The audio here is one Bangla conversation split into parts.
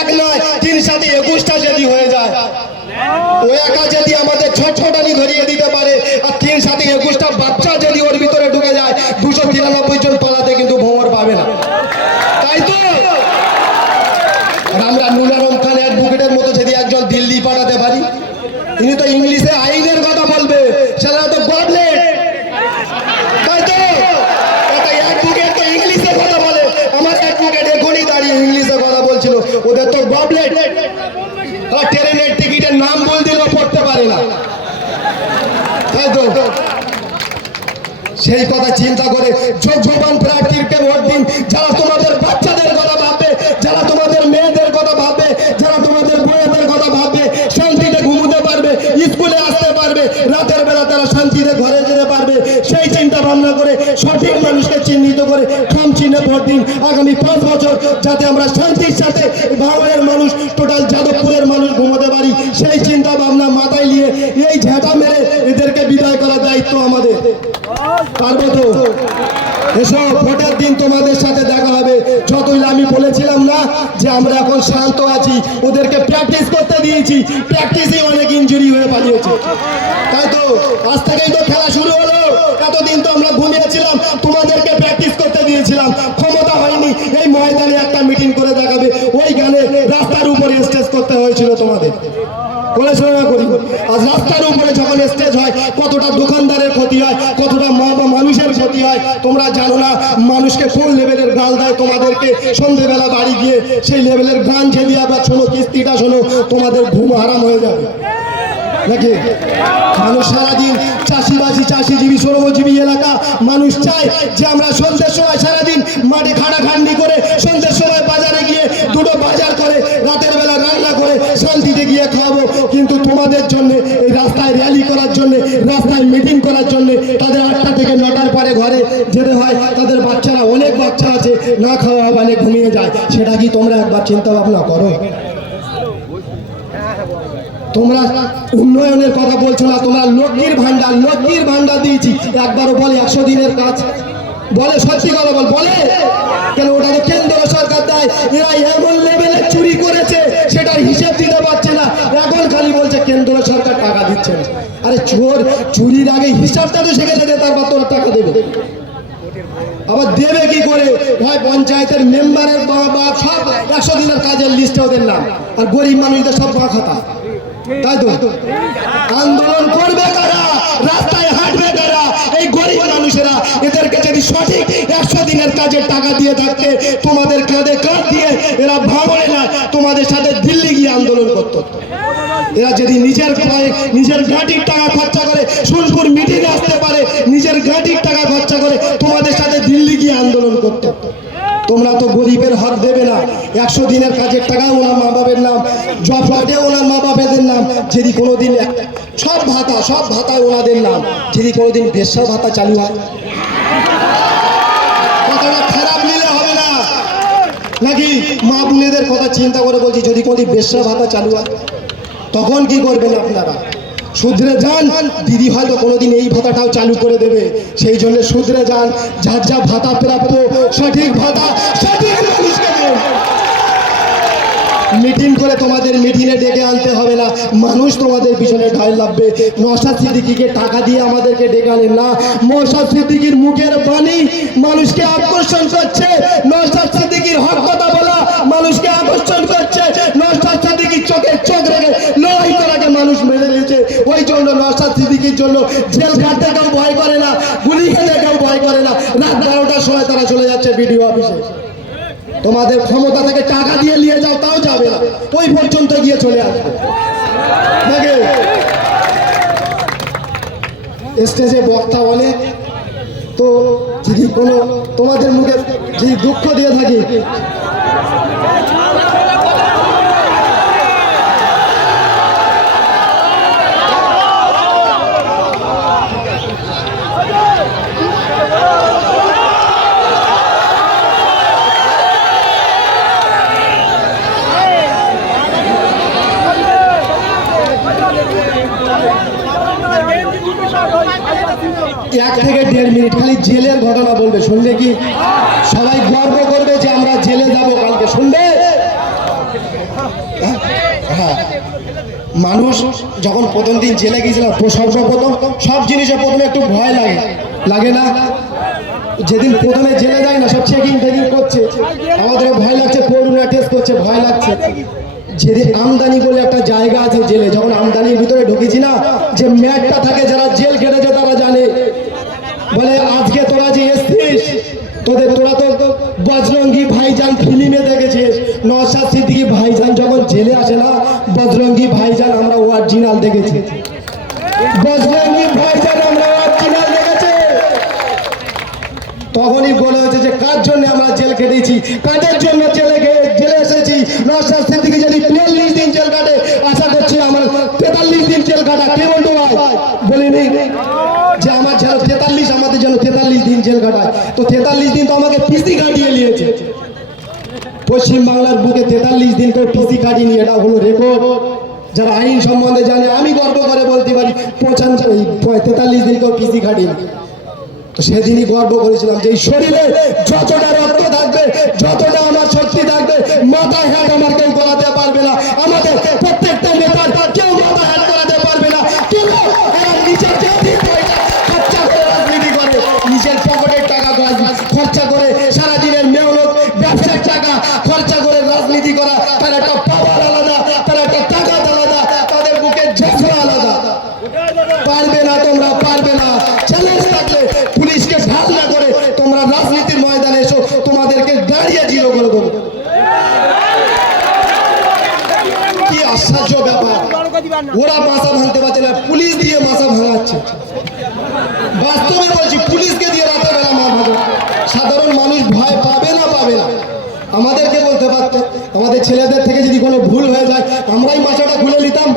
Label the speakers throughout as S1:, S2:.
S1: এক নয়, তিন সাথে একুশটা যদি হয়ে যায়। ও একা যদি আমাদের ছটছটানি ধরিয়ে দিতে পারে, আর তিন সাথে একুশটা বাচ্চা যদি ওর ভিতরে ঢুকে যায়, দুশো তিরানব্বই জন পালাতে কিন্তু ভ্রমর পাবে না। তাই তো? আমরা নুনারম খান অ্যাডভোকেটের মতো যদি একজন দিল্লি পাঠাতে পারি তিনি তো ইংলিশে আইনের কথা বলবে, সেটা তো গভর্নমেন্ট তাই তো একটা অ্যাডভোকেট তো ইংলিশে কথা বলে আমার অ্যাডভোকেট এখনই দাঁড়িয়ে ইংলিশে কথা বলছিল ওদের তো গভর্নমেন্ট আর ট্রেনের টিকিটের নাম বল দিলেও পড়তে পারে না তাই তো সেই কথা চিন্তা করে যোগ জবান প্রার্থীকে ভোট দিন। যারা তোমাদের বাচ্চাদের কথা ভাববে, যারা তোমাদের মেয়েদের কথা ভাববে, যারা তোমাদের বউদের কথা ভাববে, শান্তিতে ঘুমোতে পারবে, স্কুলে আসতে পারবে, রাতের বেলা তারা শান্তিতে ঘরে যেতে পারবে, সেই চিন্তা ভাবনা করে সঠিক মানুষকে চিহ্নিত করে খাম চিহ্নে ভোট দিন। আগামী পাঁচ বছর যাতে আমরা শান্তির সাথে ভাঙড়ের মানুষ, টোটাল যাদবপুরের মানুষ ঘুমোতে পারি সেই চিন্তা ভাবনা মাথায় নিয়ে এই ঝেঁটা মেরে এদেরকে বিদায় করার দায়িত্ব আমাদের পারব তো এসো ভোটের দিন তোমাদের সাথে দেখা হবে। যতই আমি বলেছিলাম না যে আমরা এখন শান্ত আছি, ওদেরকে প্র্যাকটিস করতে দিয়েছি। প্র্যাকটিসে অনেক ইনজুরি হয়ে পালিয়েছে। তাই তো, আজ থেকেই তো খেলা শুরু হলো। এতদিন তো আমরা ঘুমিয়েছিলাম, তোমাদেরকে প্র্যাকটিস করতে দিয়েছিলাম। ক্ষমতা হয়নি, এই ময়দানে একটা মিটিং করে দেখাবে। ওই গানে রাস্তার উপরে স্টেজ করতে হয়েছিল তোমাদের। পড়াশোনা করি। আজ রাস্তার উপরে যখন স্টেজ হয়, কতটা দোকানদারের ক্ষতি হয়, কতটা হয় তোমরা জানো না, মানুষকে কোন লেভেলের গাল দেয় তোমাদেরকে? সন্ধেবেলা বাড়ি গিয়ে সেই লেভেলের গান ছেড়ে আবার শোনো, কিস্তিটা শোনো, তোমাদের ঘুম হারাম হয়ে যাবে। নাকি? মানুষ সারাদিন চাষিবাসী চাষিজীবী শ্রমজীবী এলাকা, মানুষ চায় যে আমরা সন্ধ্যের সময় সারাদিন মাঠে খাটাখাটনি করে সন্ধ্যের সময় বাজারে গিয়ে দুটো বাজার করে রাতের বেলা রান্না করে শান্তিতে গিয়ে খাব কিন্তু তোমাদের জন্য এই রাস্তায় র্যালি করার জন্য রাস্তায় মিটিং করার জন্য তাদের আটটা থেকে নটার পরে ঘরে যেতে তাদের বাচ্চারা, অনেক বাচ্চা আছে, না খাওয়া মানে ঘুমিয়ে যায়। সেটা কি তোমরা একবার চিন্তা ভাবনা করো? তোমরা উন্নয়নের কথা বলছো না, তোমরা লক্ষ্মীর ভান্ডার লক্ষ্মীর ভান্ডার দিয়েছি। একবারও বলে, একশো দিনের কাজ। বলে, সত্যি কথা বল, বলে। কেন ওটা তো কেন্দ্র সরকার দেয়? এরা এমন লেভেলে চুরি করেছে, সেটার হিসেব দিতে পারছে না। এখন খালি বলছে, কেন্দ্র সরকার টাকা দিচ্ছে আরে চোর, চুরির আগে হিসাবটা তো শিখে যেতে তারপর তোর টাকা দেবে। আবার দেবে কি করে? হয় পঞ্চায়েতের মেম্বারের বা বা সব একশো দিনের কাজের লিস্টে ওদের নাম। আর গরিব মানুষদের সব মা খাতা। তাই তো? আন্দোলন করবে কারা? রাস্তায় হাঁটবে কারা? এই গরিব মানুষেরা, এদেরকে যদি সঠিক একশো দিনের কাজের টাকা দিয়ে থাকতে তোমাদের কাঁধে কাঁধ দিয়ে এরা ভাবলে না, তোমাদের সাথে দিল্লি গিয়ে আন্দোলন করতো। এরা যদি নিজের নিজের গাঁটির টাকা খরচা করে, সোনপুর একশো দিনের কাজের টাকা ওনার মা বাবের নাম জব কার্ডে ওনার মা বাবেদের নাম যদি কোনোদিন এক- সব ভাতা, সব ভাতায় ওনাদের নাম যদি কোনোদিন বেশ্যা ভাতা চালু হয়। খারাপ নিলে হবে না। নাকি মা বোনেদের কথা চিন্তা করে বলছি, যদি কোনোদিন বেশ্যা ভাতা চালু হয়, তখন কি করবেন আপনারা? শুধরে যান, দিদি হয়তো কোনোদিন এই ভাতাটাও চালু করে দেবে। সেই জন্য শুধরে যান, যার যা ভাতা প্রাপ্য সঠিক ভাতা সঠিক মানুষকে দেন। মিটিং করে তোমাদের মিটিংয়ে ডেকে আনতে হবে না। মানুষ তোমাদের পিছনে ঢাল লাগবে নসাদ সিদ্দিকিকে টাকা দিয়ে আমাদেরকে ডেকে আনেন না। নসাদ সিদ্দিকির মুখের বাণী মানুষকে আকর্ষণ করছে। নসাদ সিদ্দিকির হক কথা বলা মানুষকে আকর্ষণ করছে। নসাদ সিদ্দিকির চোখে চোখ রেখে লড়াই করাকে মানুষ মেনে নিয়েছে। ওই জন্য নসাদ সিদ্দিকির জন্য জেল খাটতে কেউ ভয় করে না, গুলি খেলে কেউ ভয় করে না। রাত বারোটার সময় তারা চলে যাচ্ছে বিডিও অফিসে। তোমাদের ক্ষমতা থেকে টাকা দিয়ে নিয়ে যাও, তাও যাবে না। ওই পর্যন্ত গিয়ে চলে আসবে। স্টেজে বক্তা অনেক। তো যদি কোনো তোমাদের মুখে যদি দুঃখ দিয়ে থাকি এক থেকে দেড় মিনিট, খালি জেলের ঘটনা বলবে, শুনলে কি? সবাই গর্ব করবে যে আমরা জেলে যাব কালকে, শুনবে? হ্যাঁ মানুষ যখন প্রথম দিন জেলে গিয়েছিলাম সর্বপ্রথম সব জিনিসে প্রথমে একটু ভয় লাগে। লাগে না? যেদিন প্রথমে জেলে যায় না, সব চেকিং ফেকিং করছে। আমাদের ভয় লাগছে করোনা টেস্ট করছে, ভয় লাগছে। যেদিন আমদানি বলে একটা জায়গা আছে জেলে, যখন আমদানির ভিতরে ঢুকেছি না, যে ম্যাটটা থাকে যারা জেল কেটেছে তারা জানে বলে আজকে তোরা যে এসছিস তোদের তোরা তো বজরঙ্গি ভাইজান ফিল্মে দেখেছে। নশাদ সিদ্দিকি ভাইজান যখন জেলে আসে না, বজরঙ্গি ভাইজান আমরা অরিজিনাল দেখেছি। বজরঙ্গি ভাইজান আমরা অরিজিনাল দেখেছি। তখনই বলে হয়েছে যে, কার জন্য আমরা জেল খেটেছি? কাদের জন্য জেলে জেলে এসেছি? নওশাদ সিদ্দিকী যদি বিয়াল্লিশ দিন জেল কাটে আশা করছি আমার তেতাল্লিশ দিন জেল কাটা কে বলতো ভাই বলিনি যে আমার যেন তেতাল্লিশ আমাদের জন্য তেতাল্লিশ দিন জেল কাটায়। তো তেতাল্লিশ দিন তো আমাকে পিসি কাটিয়ে নিয়েছে। পশ্চিম বাংলার বুকে তেতাল্লিশ দিন কেউ পিসি কাটিনি, এটা হলো রেকর্ড যারা আইন সম্বন্ধে জানে, আমি গর্ব করে বলতে পারি, পঁচানব্বই তেতাল্লিশ দিন কেউ পিসি কাটিনি। তো সেদিনই গর্ব করেছিলাম যে এই শরীরে যতটা রক্ত থাকবে, যতটা আমার শক্তি থাকবে মাথা হ্যাট আমার কেউ করাতে পারবে না আমাদের প্রত্যেকটা নেতার কেউ মাথা হ্যাট করাতে পারবে না কেন এরা নিজের জাতির পয়সা খরচা করে রাজনীতি করে নিজের পকেটের টাকা রাজ- খরচা করে সারাদিনের মেহনত ব্যবসার টাকা খরচা করে রাজনীতি করা তার একটা পাওয়ার আলাদা তার একটা টাকা আলাদা তাদের বুকে জখম আলাদা পারবে না তোমরা পারবে না চ্যালেঞ্জ থাকলে পুলিশকে ঢাল না করে তোমরা রাজনীতির ময়দানে এসো তোমাদেরকে দাঁড়িয়ে জিরো করে দেবো কি আশ্চর্য ব্যাপার ওরা মাথা ভাঙতে পারছে না, পুলিশ দিয়ে মাথা ভাঙাচ্ছে। বাস্তবে বলছি, পুলিশকে দিয়ে রাতে বেলা ভাঙো। সাধারণ মানুষ ভয় পাবে না পাবে না। আমাদেরকে বলতে পারতো, আমাদের ছেলেদের থেকে যদি কোনো ভুল হয়ে যায়, আমরাই মাচাটা খুলে নিতাম।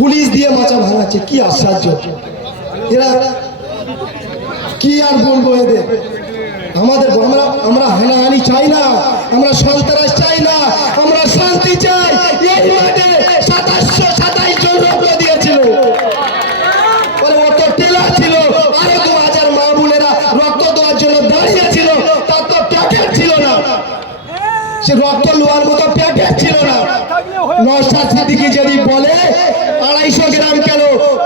S1: পুলিশ দিয়ে মাচা ভাঙাচ্ছে, কি আশ্চর্য। এরা কি আর বলব এদের? আমাদের আমরা আমরা হানাহানি চাই না, আমরা সন্ত্রাস চাই না, আমরা সে রক্ত লোয়ার মতো প্যাকেট ছিল না। নশা সিদ্দিকি যদি বলে, আড়াইশো গ্রাম কেন?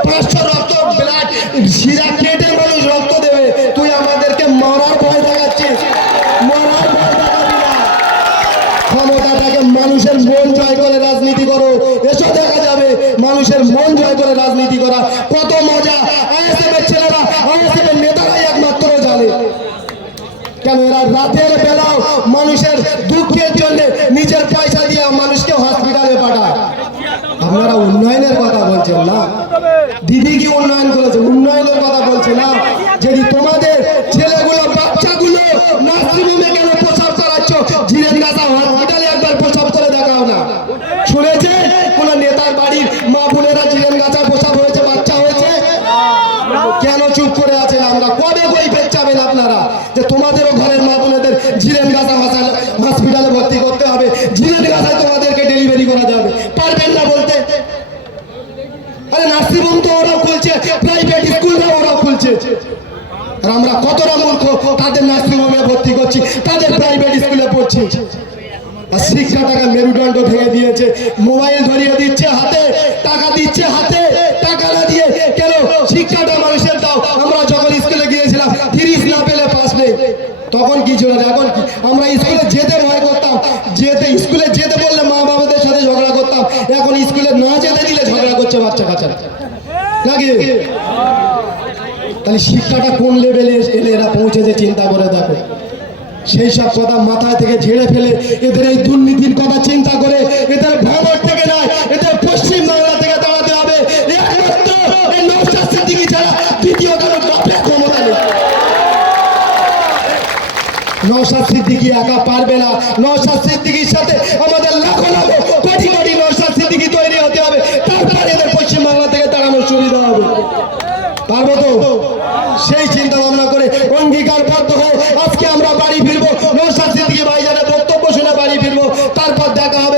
S1: পাঁচশো রক্ত শিরা কেটে মানুষ রক্ত দেবে। তুই আমাদেরকে মারার ভয় দেখাচ্ছিস। মারার ক্ষমতাটাকে মানুষের মন জয় করে রাজনীতি করো। এসব দেখা যাবে, মানুষের মন জয় করে রাজনীতি করা। কত মজা। ছেলেরা আইএসএফ নেতারাই একমাত্র জানে। কেন এরা রাতের বেলাও মানুষের দুঃখের জন্য নিজের পয়সা দিয়ে মানুষকে হসপিটালে পাঠায় আপনারা উন্নয়নের কথা বলছেন না দিদি কি উন্নয়ন করেছে উন্নয়নের কথা বলছে না যদি তোমাদের ছেলেগুলো বাচ্চাগুলো নার্সিংহোমে কেন প্রসাব করাচ্ছ জিরেন গাছা হসপিটালে একবার প্রসাব করে দেখাও না শুনেছে কোন নেতার বাড়ির মা বোনেরা জিরেন গাছা প্রসাব হয়েছে বাচ্চা হয়েছে কেন চুপ করে আছেন আমরা কবে বই পেঁচাবেন আপনারা যে তোমাদেরও ঘরের মা বোনেদের জিরেন গাছা হসপিটালে ভর্তি করতে হবে জিরেন গাছায় তোমাদেরকে ডেলিভারি করা যাবে পারবেন না বলতে আরে নার্সিংহোম তো ওরাও খুলছে প্রাইভেট স্কুলরাও ওরাও খুলছে আর আমরা কতটা মূর্খ তাদের নার্সিংহোমে করছি তাদের প্রাইভেট স্কুলে পড়ছি। আর শিক্ষাটাকে মেরুদণ্ড ভেঙে দিয়েছে মোবাইল ধরিয়ে দিচ্ছে হাতে, টাকা দিচ্ছে হাতে, টাকা না দিয়ে কেন শিক্ষাটা মানুষের দাও। আমরা যখন স্কুলে গিয়েছিলাম, তিরিশ না পেলে পাস নেই। তখন কি ছিল এখন কি? আমরা স্কুলে যেতে ভয় করতাম। যেতে স্কুলে যেতে বললে মা বাবাদের সাথে ঝগড়া করতাম। এখন স্কুলে না যেতে দিলে ঝগড়া করছে বাচ্চা কাচ্চা। নাকি? তাহলে শিক্ষাটা কোন লেভেলে এলে এরা পৌঁছেছে, চিন্তা করে দেখো। সেই সব কথা মাথায় থেকে ঝেড়ে ফেলে এদের এই দুর্নীতির কথা চিন্তা করে এদের ভাবর থেকে নয়, এদের পশ্চিম বাংলা থেকে দাঁড়াতে হবে। একা পারবে না। সাথে আমাদের তৈরি হতে হবে। এদের থেকে দাঁড়ানোর সুবিধা হবে। সেই চিন্তা ভাবনা করে অঙ্গীকারবদ্ধ বাড়ি ফিরবো। নৌশাদ সিদ্দিকি ভাইজানের বক্তব্য শুনে বাড়ি ফিরবো। তারপর দেখা হবে